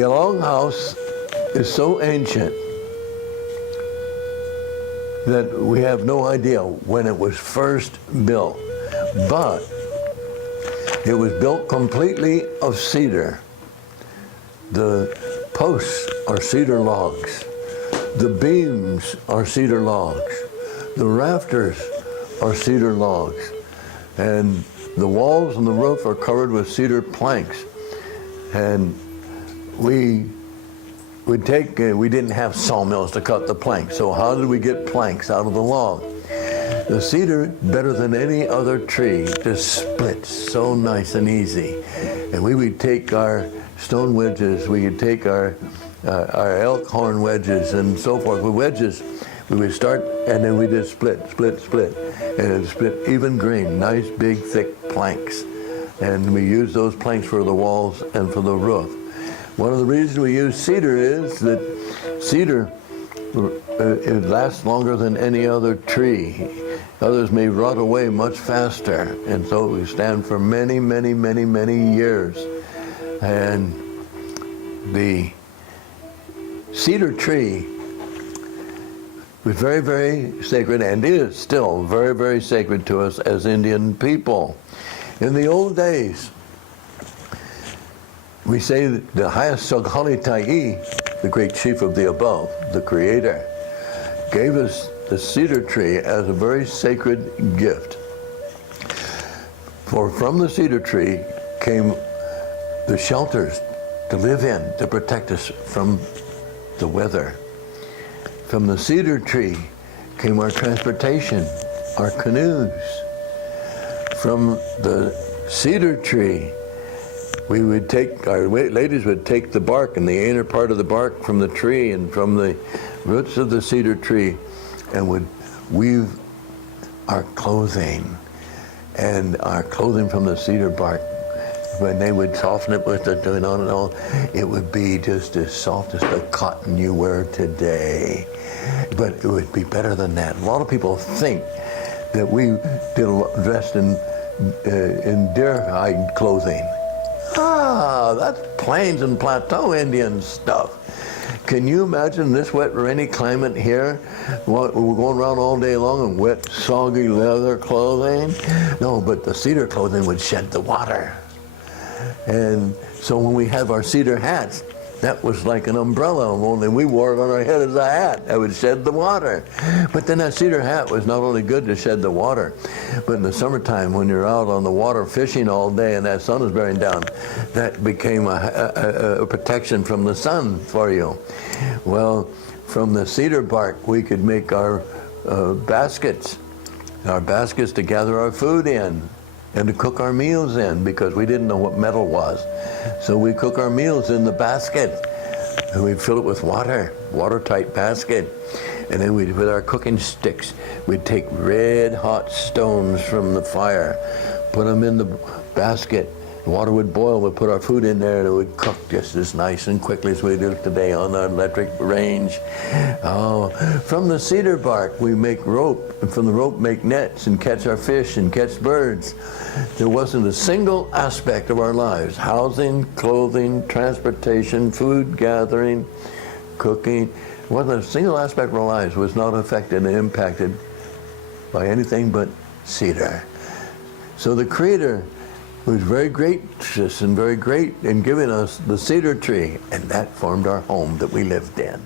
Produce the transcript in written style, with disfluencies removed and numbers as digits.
The longhouse is so ancient that we have no idea when it was first built, but it was built completely of cedar. The posts are cedar logs. The beams are cedar logs. The rafters are cedar logs. And the walls and the roof are covered with cedar planks. And we didn't have sawmills to cut the planks, so how did we get planks out of the log? The cedar, better than any other tree, just splits so nice and easy. And we would take our stone wedges, we could take our elk horn wedges and so forth. With wedges, we would start and then we just split. And it split even grain, nice big thick planks. And we use those planks for the walls and for the roof. One of the reasons we use cedar is that cedar it lasts longer than any other tree. Others may rot away much faster, and so we stand for many, many, many, many years. And the cedar tree was very, very sacred, and is still very, very sacred to us as Indian people. In the old days, we say that the highest Cowlitz, the great chief of the above, the creator, gave us the cedar tree as a very sacred gift. For from the cedar tree came the shelters to live in, to protect us from the weather. From the cedar tree came our transportation, our canoes. From the cedar tree, we would take, our ladies would take the bark and the inner part of the bark from the tree and from the roots of the cedar tree and would weave our clothing. And our clothing from the cedar bark, when they would soften it with the doing on and on, it would be just as soft as the cotton you wear today. But it would be better than that. A lot of people think that we dressed in deer hide clothing. Ah, that's Plains and Plateau Indian stuff. Can you imagine this wet, rainy climate here? We're going around all day long in wet, soggy leather clothing? No, but the cedar clothing would shed the water. And so when we have our cedar hats, that was like an umbrella, only we wore it on our head as a hat. That would shed the water. But then that cedar hat was not only good to shed the water, but in the summertime when you're out on the water fishing all day and that sun is bearing down, that became a protection from the sun for you. Well, from the cedar bark we could make our baskets to gather our food in and to cook our meals in, because we didn't know what metal was. So we cook our meals in the basket, and we'd fill it with water, watertight basket. And then with our cooking sticks, we'd take red hot stones from the fire, put them in the basket. The water would boil, we'd put our food in there, and it would cook just as nice and quickly as we do today on the electric range. Oh, from the cedar bark, we make rope, and from the rope make nets and catch our fish and catch birds. There wasn't a single aspect of our lives, housing, clothing, transportation, food gathering, cooking, wasn't a single aspect of our lives was not affected and impacted by anything but cedar. So the Creator was very gracious and very great in giving us the cedar tree, and that formed our home that we lived in.